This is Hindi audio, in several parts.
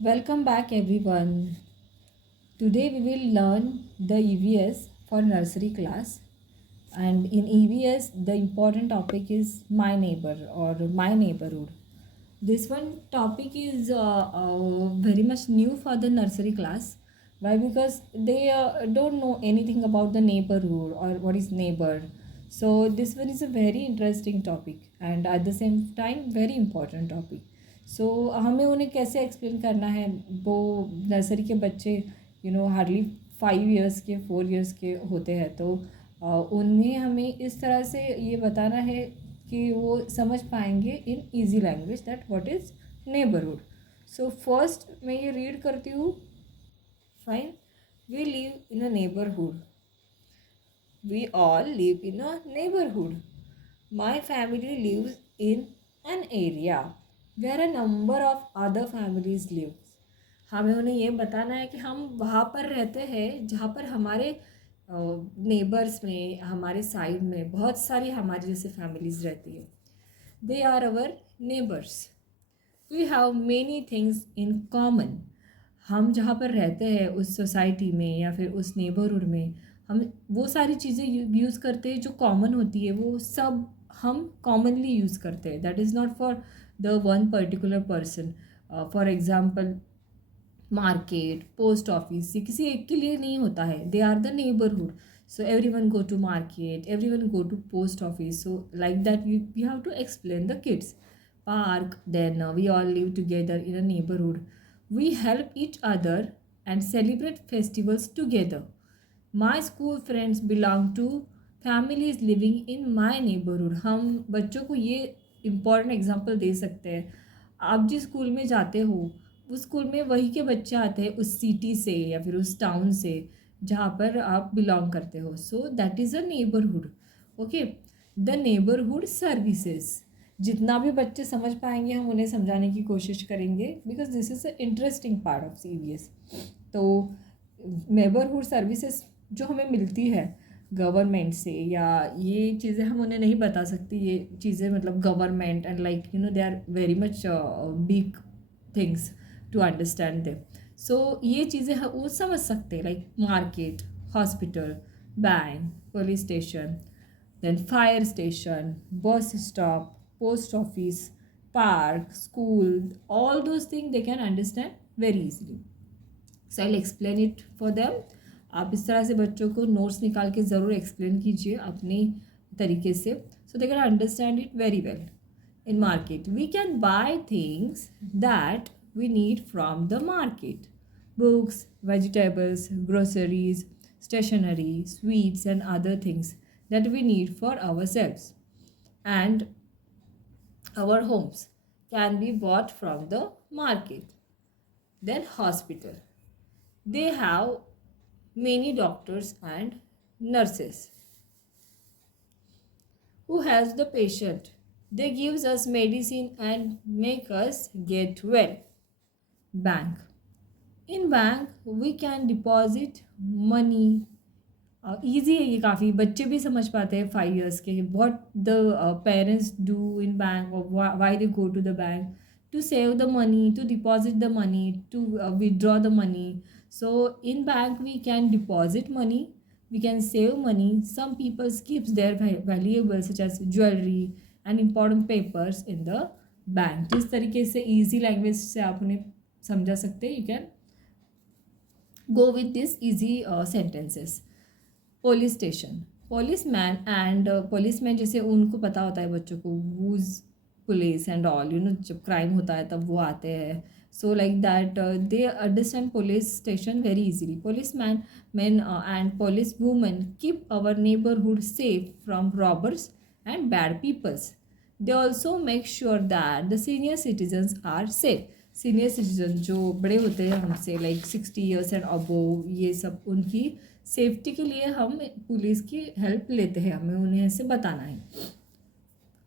Welcome back, everyone. Today we will learn the EVS for nursery class. And in EVS, the important topic is my neighbor or my neighborhood. This one topic is very much new for the nursery class. Why? Because they don't know anything about the neighborhood or what is neighbor. So this one is a very interesting topic and at the same time very important topic. सो हमें उन्हें कैसे एक्सप्लेन करना है वो नर्सरी के बच्चे हार्डली 5 इयर्स के 4 इयर्स के होते हैं तो उन्हें हमें इस तरह से ये बताना है कि वो समझ पाएंगे in easy language that what is neighbourhood. So first मैं ये रीड करती हूँ. Fine. We live in a neighbourhood. We all live in a neighbourhood. My family lives in an area where a number of other families live. हमें उन्हें ये बताना है कि हम वहाँ पर रहते हैं जहाँ पर हमारे नेबर्स में हमारे साइड में बहुत सारी हमारी जैसे फैमिलीज रहती है. They are our neighbours. We have many things in common. हम जहाँ पर रहते हैं उस सोसाइटी में या फिर उस नेबरहुड में हम वो सारी चीज़ें यूज़ करते हैं जो कॉमन होती है. वो सब हम कॉमनली यूज़ करते हैं. That is not for the one particular person. For example market, post office, ये किसी एक के लिए नहीं होता है. They are the neighbourhood. So everyone go to market, everyone go to post office. So like that we have to explain the kids. Park, then we all live together in a neighborhood. We help each other and celebrate festivals together. My school friends belong to families living in my neighborhood. हम बच्चों को ये इम्पॉर्टेंट एग्जांपल दे सकते हैं. आप जिस स्कूल में जाते हो उस स्कूल में वही के बच्चे आते हैं उस सिटी से या फिर उस टाउन से जहाँ पर आप बिलोंग करते हो. So that is a neighbourhood. Okay. The neighbourhood services. जितना भी बच्चे समझ पाएंगे हम उन्हें समझाने की कोशिश करेंगे because this is a interesting part of CBS. तो नेबरहुड सर्विसेज जो हमें मिलती है गवर्नमेंट से या ये चीज़ें हम उन्हें नहीं बता सकती. ये चीज़ें मतलब government and like they are very much big things to understand them. So ये चीज़ें वो समझ सकते हैं like market, hospital, bank, police station, then fire station, bus stop, post office, park, school, all those things they can understand very easily. So I'll explain it for them. आप इस तरह से बच्चों को नोट्स निकाल के ज़रूर एक्सप्लेन कीजिए अपने तरीके से so they can understand it very well. In market, we can buy things that we need from the market. Books, vegetables, groceries, stationery, sweets and other things that we need for ourselves and our homes can be bought from the market. Then hospital. They have many doctors and nurses who helps the patient. They gives us medicine and make us get well. Bank. In bank we can deposit money. Easy है ये काफ़ी. बच्चे भी समझ पाते हैं 5 इयर्स के. What the parents do in bank और why they go to the bank to save the money, to deposit the money, to withdraw the money. So in bank we can deposit money, we can save money. Some people keeps their valuables such as jewelry and important papers in the bank. जिस तरीके से easy language से आप उन्हें समझा सकते हैं. You can go with this easy sentences. Police station. Policeman and policeman जैसे उनको पता होता है बच्चों को वूज पुलिस एंड ऑल जब क्राइम होता है तब वो आते हैं. So like that they understand police station very easily. Policeman man and policewoman keep our neighbourhood safe from robbers and bad peoples. They also make sure that the senior citizens are safe. Senior citizen जो बड़े होते हैं हमसे लाइक 60 इयर्स एंड अबोव, ये सब उनकी सेफ्टी के लिए हम पुलिस की हेल्प लेते हैं. हमें उन्हें ऐसे बताना है.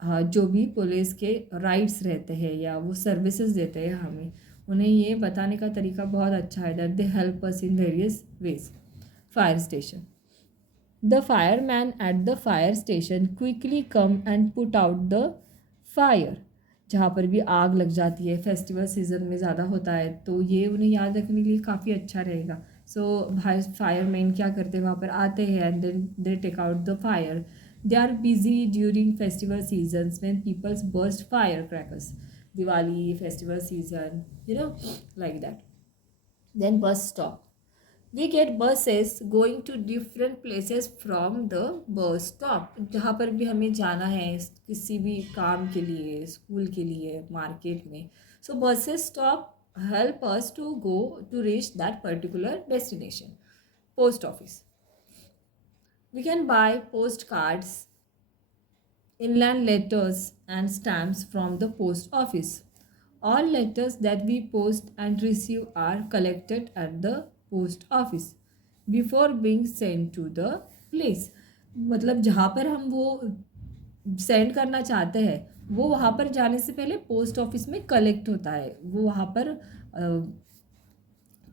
हाँ, जो भी पुलिस के राइट्स रहते हैं या वो सर्विसेज देते हैं हमें उन्हें ये बताने का तरीका बहुत अच्छा है that they help us in various ways. Fire station. The fireman at the fire station quickly come and put out the fire. जहाँ पर भी आग लग जाती है, फेस्टिवल सीज़न में ज़्यादा होता है, तो ये उन्हें याद रखने के लिए काफ़ी अच्छा रहेगा। सो फायरमैन क्या करते हैं, वहाँ पर आते हैं and then they take out the fire. They are busy during festival seasons when peoples burst fire crackers. Diwali festival season, like that. Then bus stop. We get buses going to different places from the bus stop. जहाँ पर भी हमें जाना है किसी भी काम के लिए, स्कूल के लिए, मार्केट में, so buses stop help us to go to reach that particular destination. Post office. We can buy postcards, inland letters and stamps from the post office. All letters that we post and receive are collected at the post office before being sent to the place. मतलब जहाँ पर हम वो सेंड करना चाहते हैं वो वहाँ पर जाने से पहले पोस्ट ऑफिस में कलेक्ट होता है, वो वहाँ पर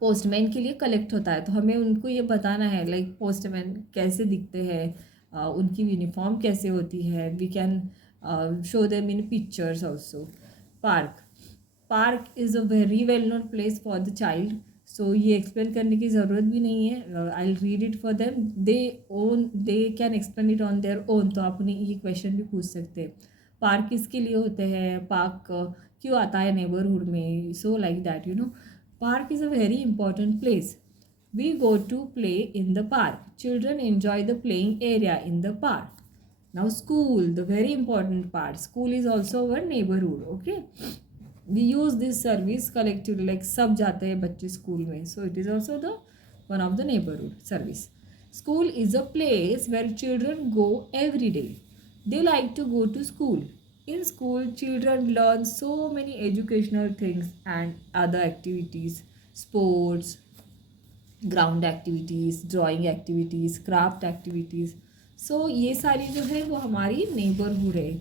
पोस्टमैन के लिए कलेक्ट होता है. तो हमें उनको ये बताना है लाइक पोस्टमैन कैसे दिखते हैं, उनकी यूनिफॉर्म कैसे होती है. We can show them in pictures also. Park is a very well known place for the child. So ये एक्सप्लेन करने की ज़रूरत भी नहीं है. I will read it for them. They can explain it on their own. तो आप उन्हें ये क्वेश्चन भी पूछ सकते हैं. पार्क किसके लिए होते हैं, पार्क क्यों आता है नेबरहुड में. सो like that. Park is a very important place. We go to play in the park. Children enjoy the playing area in the park. Now school, the very important part. School is also our neighborhood. Okay. We use this service collectively. Like सब जाते हैं बच्चे स्कूल में. So it is also the one of the neighborhood service. School is a place where children go every day. They like to go to school. In school, children learn so many educational things and other activities, sports, ground activities, drawing activities, craft activities. So ये सारी जो है वो हमारी नेबरहुड है.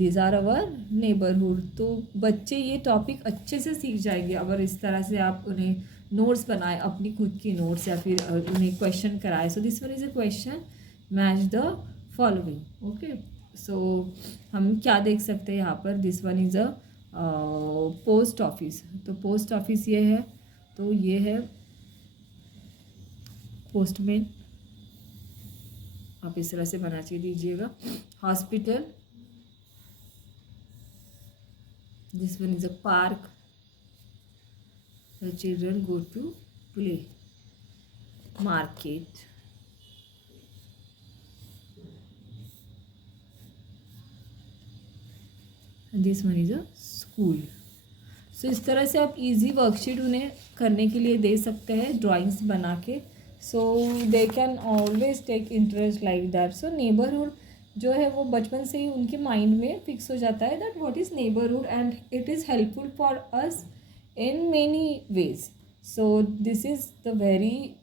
These are our neighbourhood. तो बच्चे ये टॉपिक अच्छे से सीख जाएंगे अगर इस तरह से आप उन्हें नोट्स बनाए, अपनी खुद की नोट्स, या फिर उन्हें क्वेश्चन कराए. So this one is a question, match the following. Okay. So हम क्या देख सकते हैं यहाँ पर, this one is a post office. तो पोस्ट ऑफिस ये है, तो ये है पोस्टमैन. आप इस तरह से बना के दीजिएगा. Hospital, this one is a park. The children go to play. Market, this one is a school. So इस तरह से आप इजी वर्कशीट उन्हें करने के लिए दे सकते हैं ड्राइंग्स बना के. So they can always take interest like that. So neighbourhood जो है वो बचपन से ही उनके माइंड में फिक्स हो जाता है that what is neighbourhood and it is helpful for us in many ways. So this is the very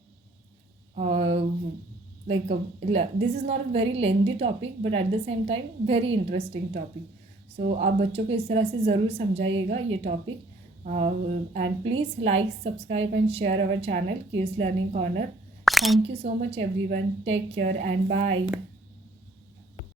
this is not a very lengthy topic but at the same time very interesting topic. So आप बच्चों को इस तरह से ज़रूर समझाइएगा ये topic. And please like, subscribe and share our channel kids learning corner. Thank you so much everyone. Take care and bye.